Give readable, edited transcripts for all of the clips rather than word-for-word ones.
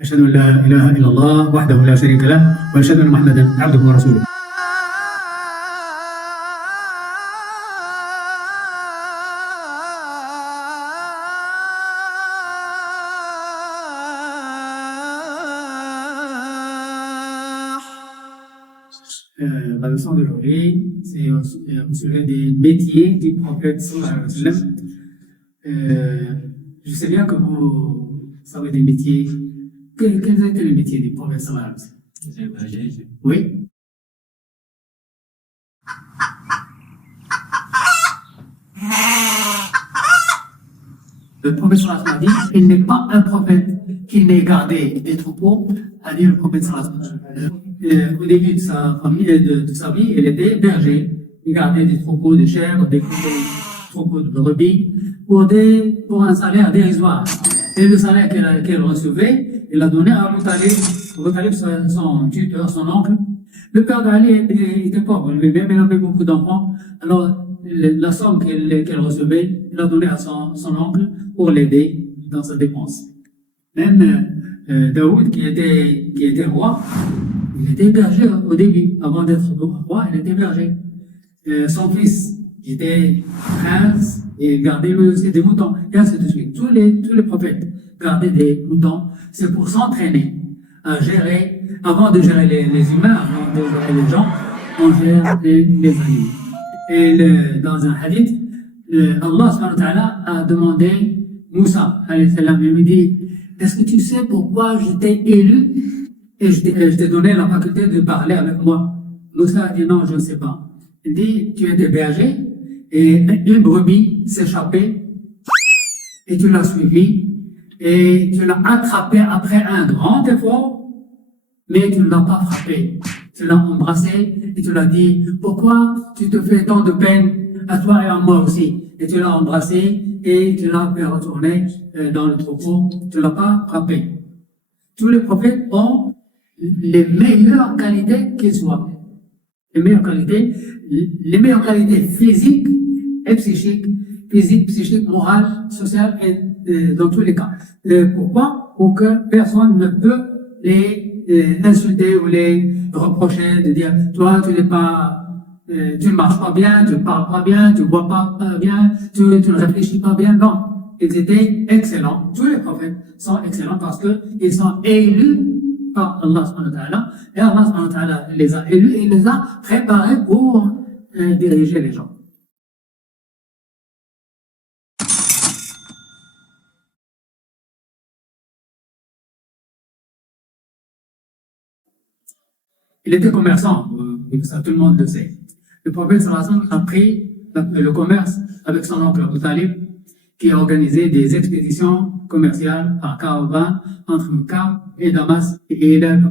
أشهد أن لا إله إلا الله وحده لا شريك له وأشهد أن محمدا عبده ورسوله. La leçon d'aujourd'hui, c'est au sujet des métiers du prophète sallallahu alayhi wa sallam. Je sais bien que vous savez des métiers. Quels étaient les métiers du prophète sallallahu alayhi wa sallam? Oui. Le prophète sallallahu alayhi wa sallam dit, il n'est pas un prophète qui n'ait gardé des troupeaux, a dit le prophète sallallahu alayhi wa sallam. Au début de sa famille, de sa vie, il était berger. Il gardait des troupeaux de chèvres, des troupeaux de brebis pour un salaire dérisoire. Et le salaire qu'elle recevait, il l'a donné à Abu Talib. Abu Talib, son tuteur, son oncle. Le père d'Ali était pauvre lui-même, il avait beaucoup d'enfants. Alors, la somme qu'elle recevait, il l'a donnée à son oncle pour l'aider dans sa dépense. Même Daoud, qui était roi, il était berger au début. Avant d'être roi, il était berger. Son fils était prince et il gardait aussi des moutons. Et ainsi de suite. Tous les prophètes gardaient des moutons. C'est pour s'entraîner à gérer, avant de gérer les humains, avant de gérer les gens, on gère les animaux. Et dans un hadith, Allah subhanahu wa ta'ala a demandé Moussa, alayhi salam, il lui dit, est-ce que tu sais pourquoi je t'ai élu et je t'ai donné la faculté de parler avec moi? Moussa a dit non, je ne sais pas. Il dit, tu étais berger et une brebis s'échappait et tu l'as suivi et tu l'as attrapé après un grand effort, mais tu ne l'as pas frappé. Tu l'as embrassé et tu l'as dit, pourquoi tu te fais tant de peine à toi et à moi aussi? Et tu l'as embrassé et tu l'as fait retourner dans le troupeau. Tu ne l'as pas frappé. Tous les prophètes ont les meilleures qualités qu'ils soient. Les meilleures qualités physiques et psychiques, morales, sociales et dans tous les cas. Pourquoi? Pour que personne ne peut les insulter ou les reprocher de dire toi tu ne marches pas bien, tu ne parles pas bien, tu ne bois pas bien, tu ne réfléchis pas bien. Non, ils étaient excellents. Tous les prophètes sont excellents parce qu'ils sont élus par Allah subhanahu wa ta'ala, et Allah subhanahu wa ta'ala les a élus et les a préparés pour diriger les gens. Il était commerçant, ça tout le monde le sait. Le prophète sallallahu alayhi wa sallam a pris le commerce avec son oncle Abu Talib, qui a organisé des expéditions commerciales par caravane entre Mecca et Damas, et il a deux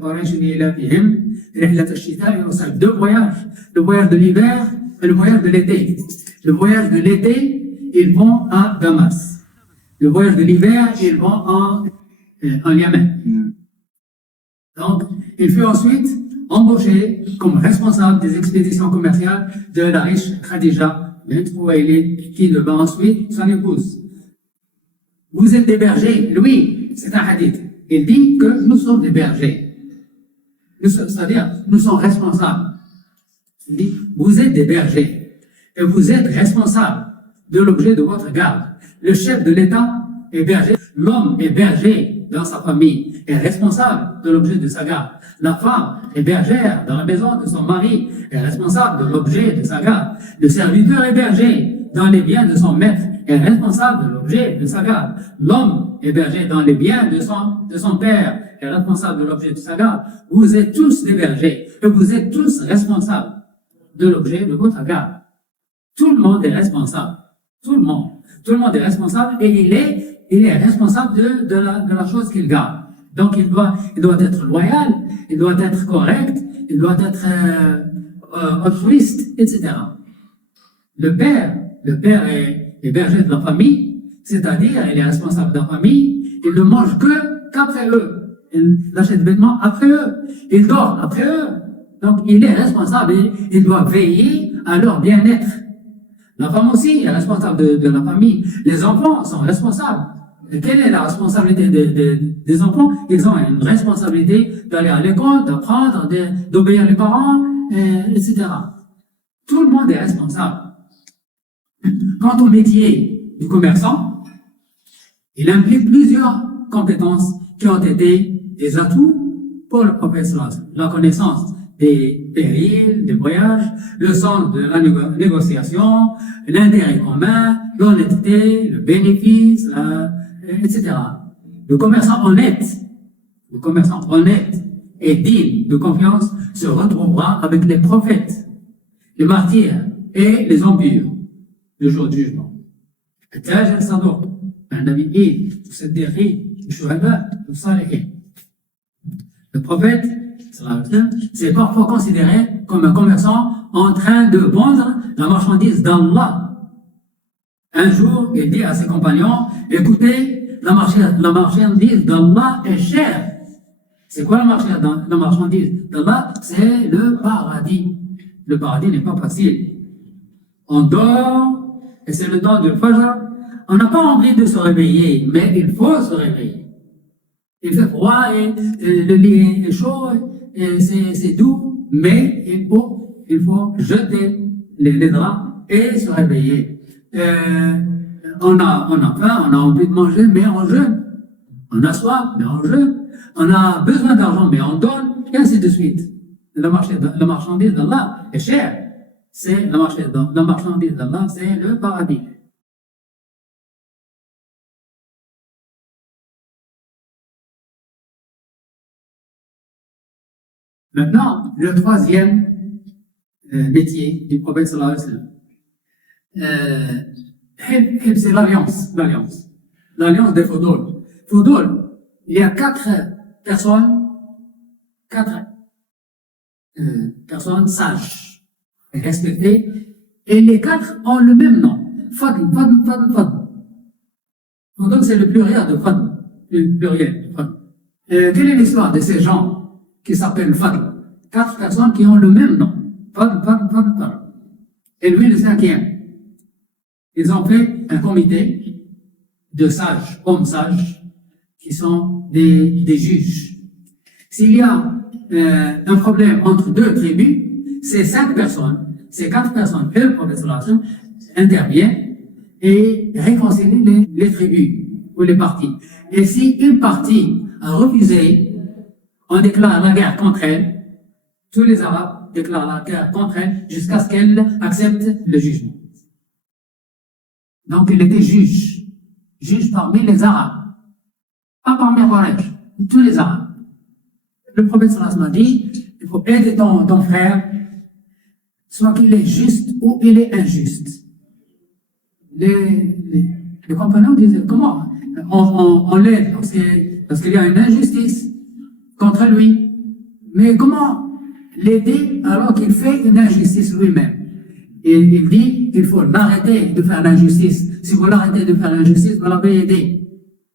voyages, le voyage de l'hiver et le voyage de l'été. Le voyage de l'été, ils vont à Damas. Le voyage de l'hiver, ils vont en Yémen. Donc, il fut ensuite embauché comme responsable des expéditions commerciales de la riche Khadija bint Khuwaylid, qui devint ensuite son épouse. Vous êtes des bergers, lui, c'est un hadith. Il dit que nous sommes des bergers. C'est-à-dire, nous sommes responsables. Il dit, vous êtes des bergers et vous êtes responsables de l'objet de votre garde. Le chef de l'État est berger. L'homme est berger dans sa famille, est responsable de l'objet de sa garde. La femme est bergère dans la maison de son mari, est responsable de l'objet de sa garde. Le serviteur est berger dans les biens de son maître, est responsable de l'objet de sa garde. L'homme est berger dans les biens de son père, est responsable de l'objet de sa garde. Vous êtes tous des bergers et vous êtes tous responsables de l'objet de votre garde. Tout le monde est responsable. Tout le monde est responsable et il est responsable de la chose qu'il garde. Donc il doit être loyal, il doit être correct, il doit être altruiste, etc. Le père est berger de la famille, c'est-à-dire il est responsable de la famille, il ne mange qu'après eux, il achète des vêtements après eux, il dort après eux. Donc il est responsable et il doit veiller à leur bien-être. La femme aussi est responsable de la famille. Les enfants sont responsables. quelle est la responsabilité des enfants? Ils ont une responsabilité d'aller à l'école, d'apprendre, d'obéir les parents, etc. Tout le monde est responsable. Quant au métier du commerçant, il implique plusieurs compétences qui ont été des atouts pour le prophète sallallahu alayhi wa sallam. La connaissance des périls, des voyages, le sens de la négociation, l'intérêt commun, l'honnêteté, le bénéfice, etc. Le commerçant honnête et digne de confiance se retrouvera avec les prophètes, les martyrs et les hommes purs le jour du jugement. التاجر الصدوق مع النبيين والصديقين والشهداء والصالحين. Le prophète c'est parfois considéré comme un commerçant en train de vendre la marchandise d'Allah. Un jour, il dit à ses compagnons, écoutez, la marchandise d'Allah est chère. C'est quoi la marchandise d'Allah? C'est le paradis. Le paradis n'est pas facile. On dort, et c'est le temps de Fajr. On n'a pas envie de se réveiller, mais il faut se réveiller. Il fait froid et le lit est chaud et c'est doux, mais il faut jeter les draps et se réveiller. On a faim, on a envie de manger, mais on jeûne. On a soif, mais on jeûne. On a besoin d'argent, mais on donne, et ainsi de suite. La marchandise d'Allah est chère. C'est la marchandise d'Allah, c'est le paradis. Maintenant, le troisième métier du prophète sallallahu alayhi wa sallam, c'est l'alliance. L'alliance des Foudoul. Foudoul, il y a quatre personnes sages et respectées, et les quatre ont le même nom. Fadl. Foudoul, c'est le pluriel de Fadl. Quelle est l'histoire de ces gens qui s'appellent Fadl? Quatre personnes qui ont le même nom. Fadl. Et lui, le cinquième. Ils ont fait un comité de sages, hommes sages, qui sont des juges. S'il y a un problème entre deux tribus, ces quatre personnes, et le prophète sallallahu alayhi wa sallam intervient et réconcilie les tribus ou les parties. Et si une partie a refusé, on déclare la guerre contre elle. Tous les Arabes déclarent la guerre contre elle jusqu'à ce qu'elle accepte le jugement. Donc il était juge parmi les Arabes, pas parmi Quraysh, tous les Arabes. Le prophète sallallahu alayhi wa sallam dit, il faut aider ton frère, soit qu'il est juste ou il est injuste. Les compagnons disaient, comment on l'aide parce qu'il y a une injustice contre lui. Mais comment l'aider alors qu'il fait une injustice lui-même? Et il dit qu'il faut l'arrêter de faire l'injustice. Si vous l'arrêtez de faire l'injustice, vous l'avez aidé.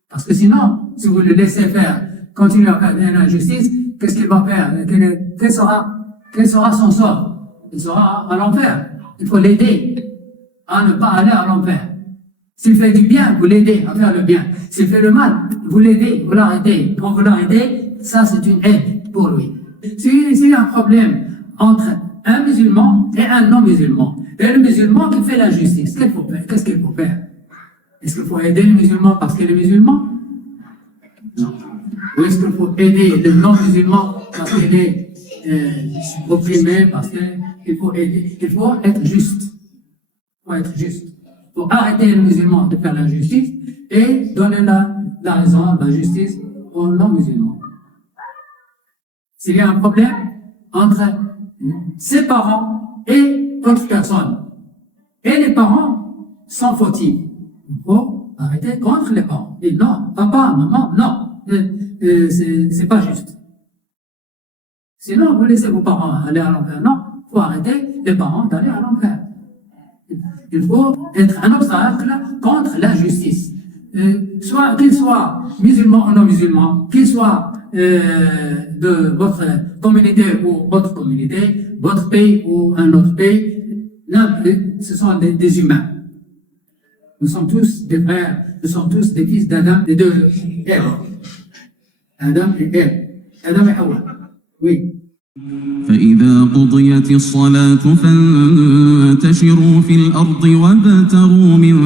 Parce que sinon, si vous le laissez continuer à faire une injustice, qu'est-ce qu'il va faire? Quel sera son sort? Il sera à l'enfer. Il faut l'aider à ne pas aller à l'enfer. S'il fait du bien, vous l'aidez à faire le bien. S'il fait le mal, vous l'aidez, vous l'arrêtez. Quand vous l'arrêtez, ça c'est une aide pour lui. S'il y a un problème entre un musulman et un non-musulman, et le musulman qui fait l'injustice, qu'est-ce qu'il faut faire? Est-ce qu'il faut aider le musulman parce qu'il est musulman? Non. Ou est-ce qu'il faut aider le non-musulman parce qu'il est opprimé, parce qu'il faut aider? Il faut être juste. Pour arrêter le musulman de faire l'injustice et donner la raison, la justice aux non-musulmans. S'il y a un problème entre ses parents et d'autres personnes, et les parents sont fautifs, il faut arrêter contre les parents. Et non, papa, maman, non, c'est pas juste. Sinon, vous laissez vos parents aller à l'enfer. Non, il faut arrêter les parents d'aller à l'enfer. Il faut être un obstacle contre l'injustice. Qu'il soit musulman ou non musulman, qu'il soit de votre communauté ou votre communauté, votre pays ou un autre pays, ce sont des humains. Nous sommes tous des frères Nous sommes tous des fils d'Adam et de Ève. Adam et Ève. Adam et Hawa. Oui. فإذا قضيت الصلاة فانتشروا في الأرض وابتغوا من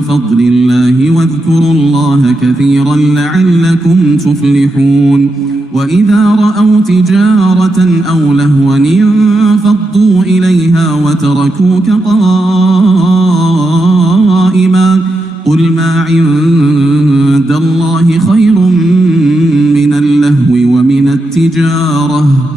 فضل الله واذكروا الله كثيرا لعلكم تفلحون وإذا رأوا تجارة أو لهوا انفضوا إليها وتركوك قائما قل ما عند الله خير من اللهو ومن التجارة